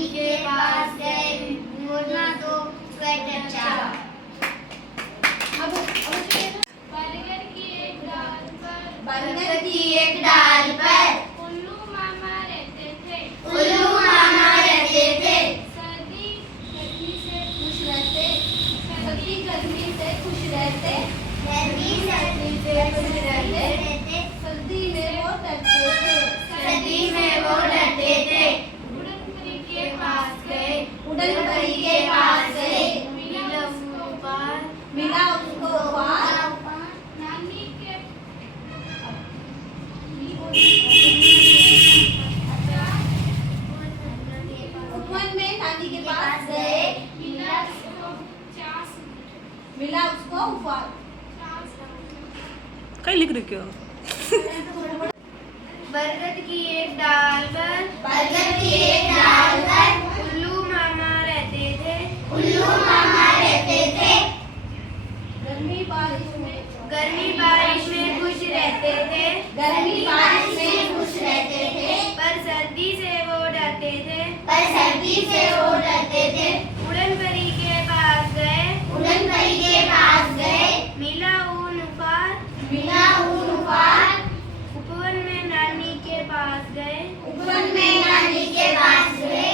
नानी के पास गए, मोरना दो स्वेटर चार। बरगद की एक डाल पर, बरगद की एक डाल पर उल्लू मामा रहते थे, उल्लू मामा रहते थे। सर्दी गर्मी से खुश रहते, सर्दी गर्मी से खुश रहते, गर्मी सर्दी से खुश रहते, सर्दी में वो डरते थे, सर्दी में वो डरते थे। उड़न परी के पास गए, उड़न परी के पास गए, मिला उसको पार मिला उसको पार, नानी के उपवन में नानी के पास गए, मिला उसको चास, मिला उसको उपवास। काय लिख रही हो? बरगद की एक डाल पर, बरगद की एक डाल पर उल्लू मामा रहते थे, उल्लू मामा रहते थे। गर्मी बारिश में खुश रहते थे, गर्मी बारिश में खुश रहते थे। पर सर्दी से वो डरते थे, पर सर्दी से वो डरते थे। उड़न परी के पास गए, उड़न परी के पास गए, मिला ऊन उफार, मिला ऊन पार। उपवन में नानी के पास गए, उपवन में नानी के पास गए,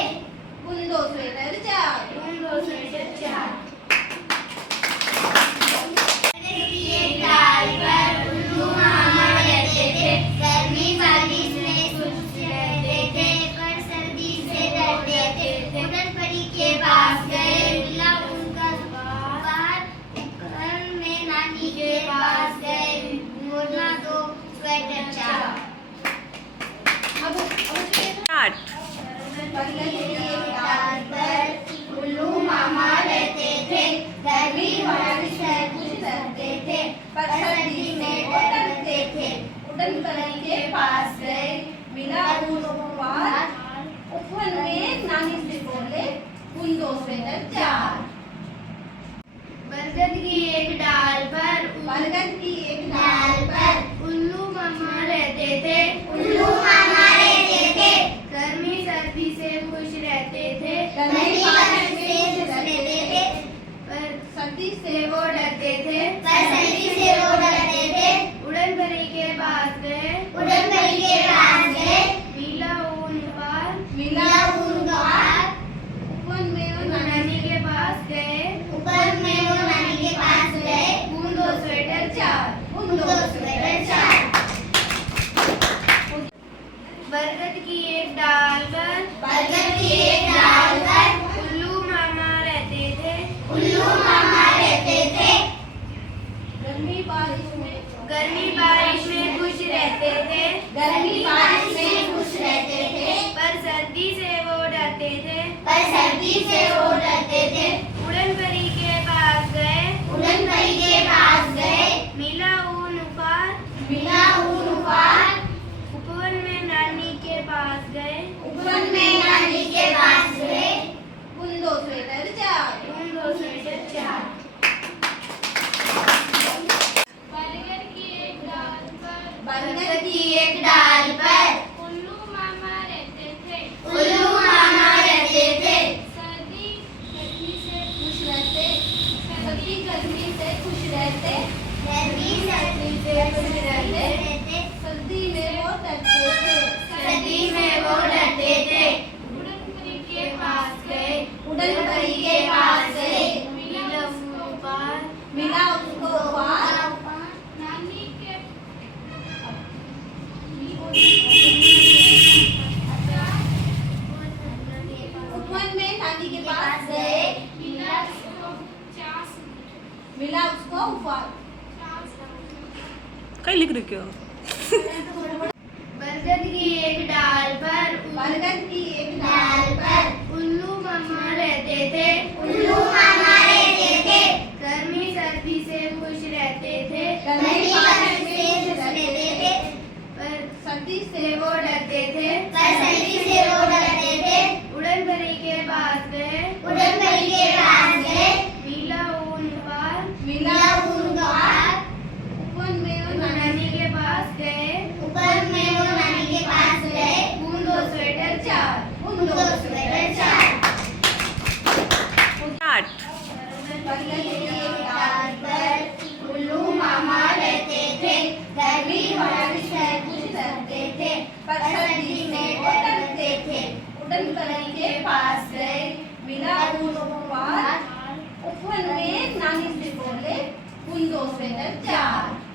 उन दो स्वेटर चार, उन दो स्वेटर चार। एक डाल पर उल्लू मामा रहते थे, गर्मी बारिश में खुश रहते थे, पर सर्दी से डरते थे। उड़न परी के पास गए, मिला उनका पार। उपवन में नानी के पास गए, मोरना दो स्वेटर चार। आठ। बरगद की एक डाल पर उल्लू मामा रहते थे, गर्मी बारिश में खुश रहते थे, पर सर्दी में वो डरते थे। उड़न परी के पास गए, मिला ऊन उफार, उपवन में नानी से बोले, उन दो स्वेटर चार। बरगद की एक डाल पर, बरगद की एक डाल पर उल्लू मामा रहते थे, उल्लू मामा रहते थे, गर्मी सर्दी से खुश रहते थे, गर्मी बारिश में खुश रहते थे, पर सर्दी से वो डरते थे। पर सर्दी से वो डरते थे। उड़न परी के पास गए, उड़न परी के पास गए, मिला ऊन पार, मिला ऊन पार। उपवन में वो नानी के पास गए, ऊपर में वो नानी के पास गए, उन दो स्वेटर चार, उन दो स्वेटर चार। बरगद की एक डाल पर, बरगद की एक डाल पर उल्लू मामा रहते थे, उल्लू मामा रहते थे, गर्मी बारिश में खुश रहते थे, गर्मी बारिश में खुश रहते थे, पर सर्दी से वो डरते थे। पर सर्दी से वो डरते थे। उड़न परी के पास गए, उड़न परी के पास गए, मिला ऊन उफार, मिला ऊन पार। उपवन में नानी के पास गए, उपवन में नानी के पास गए, उन दो स्वेटर चार, उन दो स्वेटर चार। बरगद की एक डाल पर, बरगद की एक डाल पर उल्लू मामा रहते थे, उल्लू मामा रहते थे, सर्दी गर्मी से खुश रहते, सर्दी गर्मी से खुश रहते, गर्मी सर्दी से खुश रहते, सर्दी में वो डरते थे, सर्दी में वो डरते थे। उड़न परी के पास गए, उड़न परी के पास गए, मिला उसको पार, मिला उसको पार। नानी के उपवन में नानी के पास गए, मिला उसको चास, मिला उसको उपवास। काय लिख रही हो? बरगद की एक डाल पर, बरगद की एक डाल पर उल्लू मामा रहते थे, उल्लू मामा रहते थे, गर्मी सर्दी से खुश रहते थे, गर्मी बारिश में खुश रहते थे, पर सर्दी से वो डरते थे। पर सर्दी से वो डरते थे। उड़न परी के पास गए, उड़न परी के पास गए, मिला ऊन पार, मिला ऊन पार। उपवन में वो नानी के पास गए, ऊपर में वो नानी के पास गए, उन दो स्वेटर चार, पत्थर के डाल पर उल्लू मामा रहते थे, गर्मी बारिश से कुछ डरते थे, पर सर्दी में वो डरते थे। उड़न परी के पास गए, मिला उपहार, उपवन में नानी से बोले, बूंदों से दर चार।